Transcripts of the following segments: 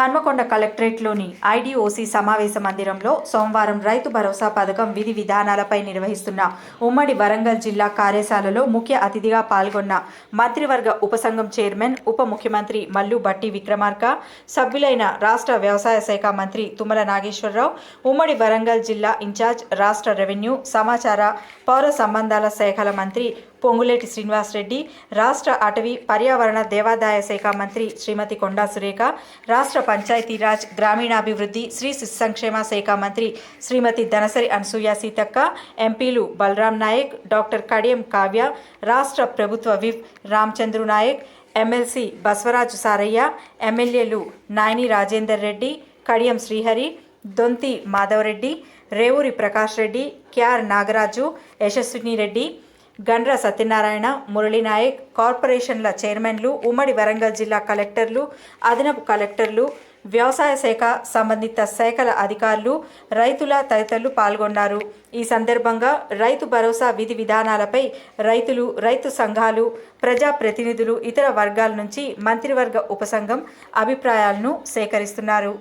Hanamkonda కలెక్టరేట్లోని IDOC సమావేశ మందిరంలో సోమవారం రైతు భరోసా పథకం విధి విధానాలపై నిర్వహిస్తున్న ఉమ్మడి వరంగల్ జిల్లా కార్యశాలలో ముఖ్య అతిథిగా పాల్గొన్న మంత్రివర్గ ఉపసంఘం చైర్మన్ ఉప ముఖ్యమంత్రి మల్లు బట్టి విక్రమార్క సభ్యులైన రాష్ట్ర వ్యవసాయ శాఖ మంత్రి తుమ్మల నాగేశ్వరరావు ఉమ్మడి వరంగల్ జిల్లా ఇన్ఛార్జ్ రాష్ట్ర రెవెన్యూ సమాచార పౌర సంబంధాల శాఖల మంత్రి పొంగులేటి శ్రీనివాసరెడ్డి రాష్ట్ర అటవీ పర్యావరణ దేవాదాయ శాఖ మంత్రి శ్రీమతి కొండా సురేఖ రాష్ట్ర పంచాయతీరాజ్ గ్రామీణాభివృద్ధి శ్రీ శిశు సంక్షేమ శాఖ మంత్రి శ్రీమతి ధనసరి అనసూయ సీతక్క ఎంపీలు బలరాం నాయక్ డాక్టర్ కడియం కావ్య రాష్ట్ర ప్రభుత్వ విప్ రామచంద్రు నాయక్ ఎమ్మెల్సీ బసవరాజు సారయ్య ఎమ్మెల్యేలు నాయని రాజేందర్ రెడ్డి కడియం శ్రీహరి దొంతి మాధవరెడ్డి రేవూరి ప్రకాష్ రెడ్డి క్యార్ నాగరాజు యశస్విని రెడ్డి గండ్ర సత్యనారాయణ మురళీనాయక్ కార్పొరేషన్ల చైర్మన్లు ఉమ్మడి వరంగల్ జిల్లా కలెక్టర్లు అదనపు కలెక్టర్లు వ్యవసాయ శాఖ సంబంధిత శాఖల అధికారులు రైతుల తదితరులు పాల్గొన్నారు. ఈ సందర్భంగా రైతు భరోసా విధి విధానాలపై రైతులు రైతు సంఘాలు ప్రజాప్రతినిధులు ఇతర వర్గాల నుంచి మంత్రివర్గ ఉపసంఘం అభిప్రాయాలను సేకరిస్తున్నారు.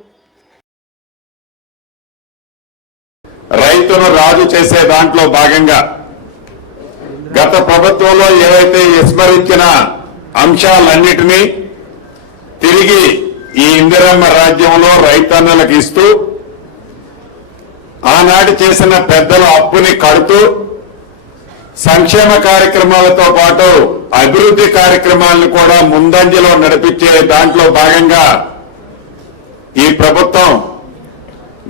రైతును రాజు చేసే దాంట్లో భాగంగా గత ప్రభుత్వంలో ఏవైతే విస్మరించిన అంశాలన్నిటినీ తిరిగి ఈ ఇందిరమ్మ రాజ్యంలో రైతన్నులకు ఇస్తూ ఆనాటి చేసిన పెద్దల అప్పుని కడుతూ సంక్షేమ కార్యక్రమాలతో పాటు అభివృద్ధి కార్యక్రమాలను కూడా ముందంజలో నడిపించే దాంట్లో భాగంగా ఈ ప్రభుత్వం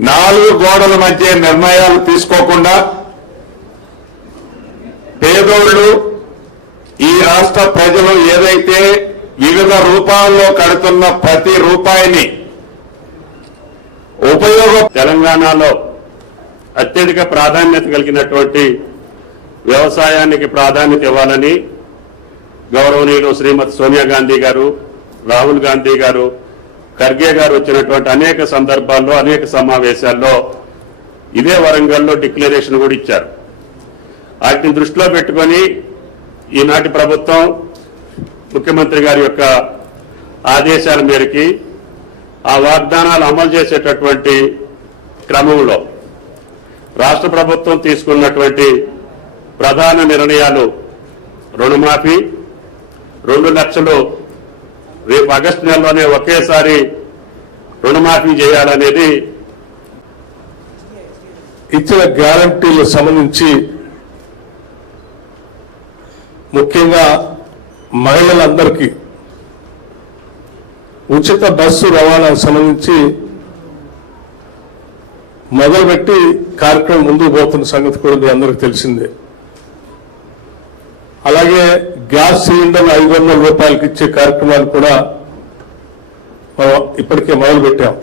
నాలుగు గోడల మధ్య నిర్ణయాలు తీసుకోకుండా పేదోళ్ళు ఈ రాష్ట్ర ప్రజలు ఏదైతే వివిధ రూపాల్లో కడుతున్న ప్రతి రూపాయిని ఉపయోగ తెలంగాణలో అత్యధిక ప్రాధాన్యత కలిగినటువంటి వ్యవసాయానికి ప్రాధాన్యత ఇవ్వాలని గౌరవనీయులు శ్రీమతి సోనియా గాంధీ గారు రాహుల్ గాంధీ గారు ఖర్గే గారు వచ్చినటువంటి అనేక సందర్భాల్లో అనేక సమావేశాల్లో ఇదే వరంగల్లో డిక్లరేషన్ కూడా ఇచ్చారు. వాటిని దృష్టిలో పెట్టుకొని ఈనాటి ప్రభుత్వం ముఖ్యమంత్రి గారి యొక్క ఆదేశాల మేరకి ఆ వాగ్దానాలు అమలు చేసేటటువంటి క్రమంలో రాష్ట్ర ప్రభుత్వం తీసుకున్నటువంటి ప్రధాన నిర్ణయాలు రుణమాఫీ రెండు లక్షలు రేపు ఆగస్టు నెలలోనే ఒకేసారి రుణమాఫీ చేయాలనేది ఇచ్చిన గ్యారంటీలకు సంబంధించి ముఖ్యంగా మహిళలందరికీ ఉచిత బస్సు రవాణాకు సంబంధించి మొదలుపెట్టి కార్యక్రమం ముందుకు పోతున్న సంగతి కూడా మీ అందరికీ తెలిసిందే. అలాగే గ్యాస్ సిలిండర్ ఐదు వందల రూపాయలకి ఇచ్చే కార్యక్రమాలు కూడా మనం ఇప్పటికే మొదలుపెట్టాం.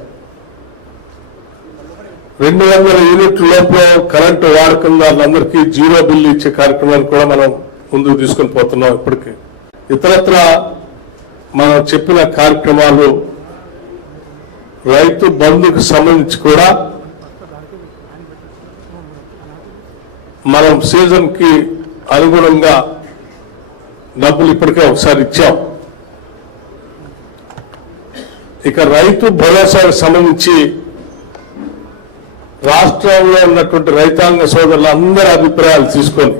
రెండు వందల యూనిట్ల లోపల కరెంటు వాడకం వాళ్ళందరికీ జీరో బిల్లు ఇచ్చే కార్యక్రమాన్ని కూడా మనం ముందుకు తీసుకొని పోతున్నాం ఇప్పటికీ. ఇతరత్ర మనం చెప్పిన కార్యక్రమాలు రైతు బంధుకు సంబంధించి కూడా మనం సీజన్కి అనుగుణంగా డబ్బులు ఇప్పటికే ఒకసారి ఇచ్చాం. ఇక రైతు భరోసాకు సంబంధించి రాష్ట్రంలో ఉన్నటువంటి రైతాంగ సోదరులందరి అభిప్రాయాలు తీసుకొని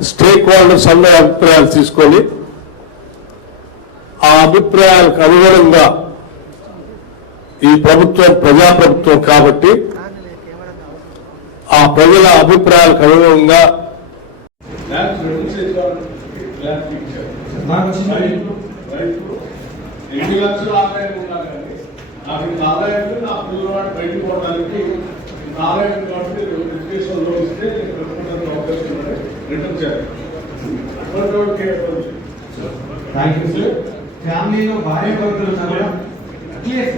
స్టేక్ హోల్డర్స్ అందరి అభిప్రాయాలు తీసుకొని ఆ అభిప్రాయాలకు అనుగుణంగా ఈ ప్రభుత్వం ప్రజాప్రభుత్వం కాబట్టి ఆ ప్రజల అభిప్రాయాలకు అనుగుణంగా రెండు ఆదాయం ఉన్నా కానీ నాకు ఇంత ఆదాయం నా పిల్లవాడు బయటకు పోవడానికి ఆదాయం కాబట్టి ఎడ్యుకేషన్ లోన్ ఇస్తే నేను పెట్టుకోవడానికి అవకాశం ఉందని రిటర్న్ చేయాలి థ్యాంక్ యూ సార్ ఫ్యామిలీలో భార్య భర్తలు ఉన్నా క్లియర్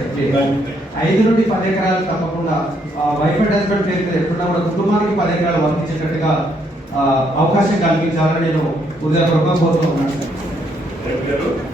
ఐదు నుండి పది ఎకరాలు తప్పకుండా వైఫ్ అండ్ హస్బెండ్ పేరు మీద ఎప్పుడన్నా కూడా కుటుంబానికి పది ఎకరాలు వర్తించేటట్టుగా అవకాశం కల్పించాలని నేను హృదయపూర్వకంగా కోరుతూ ఉన్నాను సార్